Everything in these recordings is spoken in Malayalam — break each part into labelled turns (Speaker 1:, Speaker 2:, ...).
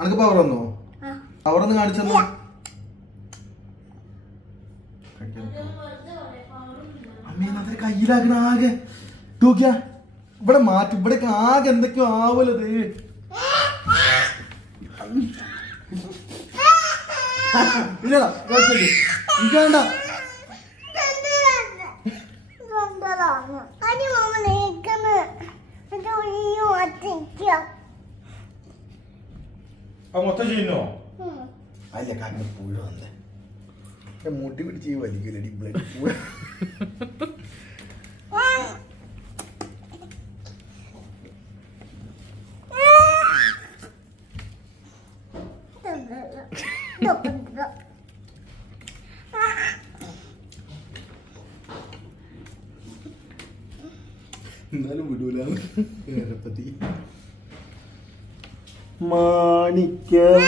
Speaker 1: അനക്ക് പവർ വന്നോ പവർ ഒന്ന് കാണിച്ചു അമ്മേ അതൊരു കയ്യിലാക്കണ ആകെ നോക്കിയാ ഇവിടെ മാറ്റി ഇവിടെ ആകെ എന്തൊക്കെയോ ആവലത് ഇല്ലടാ എനിക്ക് വേണ്ട
Speaker 2: അത് മൊത്തം ചെയ്യുന്നോ?
Speaker 1: അല്ല കാരണം പുഴ വന്നേ. മുട്ടി പിടിച്ച് വലിക്കൂലടി ബ്ലഡ് എന്നാലും വിടൂല മാണിക്യവാസന.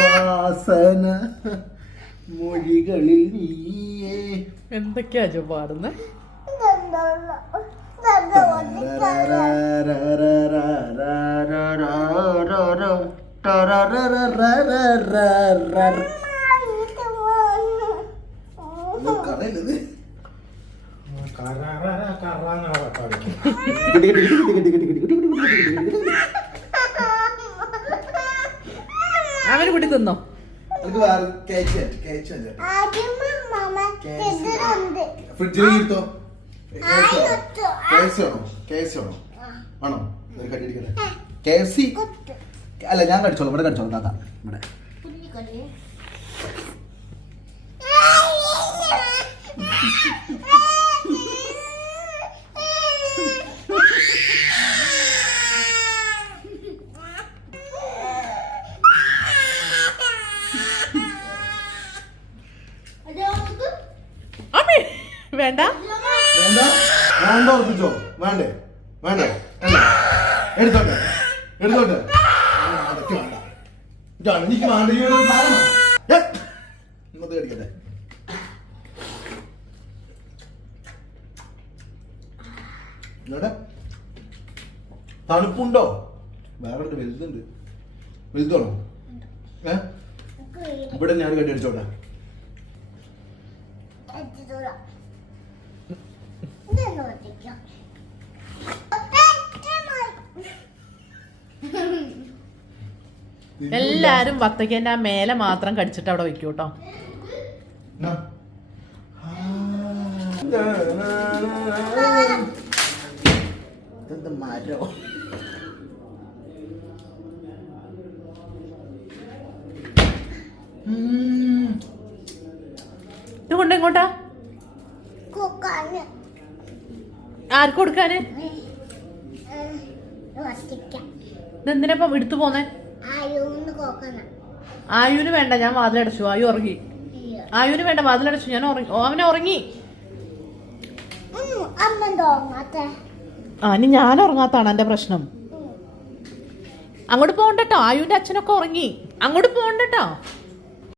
Speaker 1: മൊഴികളിൽ നീയേ.
Speaker 3: എന്തൊക്കെയാ ജോ പാടുന്നത്
Speaker 1: കടയിലത്
Speaker 2: കറാറ കറാന്നാ
Speaker 1: സി അല്ല ഞാൻ കടിച്ചോളൂ. ഇവിടെ കടിച്ചോളൂ. താത്ത ഇവിടെ.
Speaker 3: വേണ്ട?
Speaker 1: വേണ്ട? ഉറപ്പിച്ചോ. വേണ്ടേ? വേണ്ടേ? എടുത്തോട്ടെ. എടുത്തോട്ടെ. ഇതാണ്. കടിക്കട്ടെ. തണുപ്പുണ്ടോ? വേറെ വലുതുണ്ട്. വലുതാണോ ഏ? ഇവിടെ ഞാൻ കടി
Speaker 3: എല്ലാരും വത്തക്കേന്റെ ആ മേലെ മാത്രം കടിച്ചിട്ട് അവിടെ വെക്കൂ കേട്ടോ
Speaker 1: മരോ.
Speaker 3: ഇത് കൊണ്ട് എങ്ങോട്ടാ? ആർക്ക് കൊടുക്കാന്? ഇതെന്തിനാ ഇപ്പം എടുത്തു പോന്നെ? ആയുന് വേണ്ട ഞാൻ വാതിലടച്ചു. ആയു ഉറങ്ങി. ആയുന് വേണ്ട വാതിലടച്ചു. ഞാൻ ഉറങ്ങി. അവനെ ഉറങ്ങി. ആ ഇനി ഞാൻ ഉറങ്ങാത്താണ് എന്റെ പ്രശ്നം. അങ്ങോട്ട് പോകണ്ടട്ടോ ആയുന്റെ അച്ഛനൊക്കെ ഉറങ്ങി. അങ്ങോട്ട് പോകണ്ടട്ടോ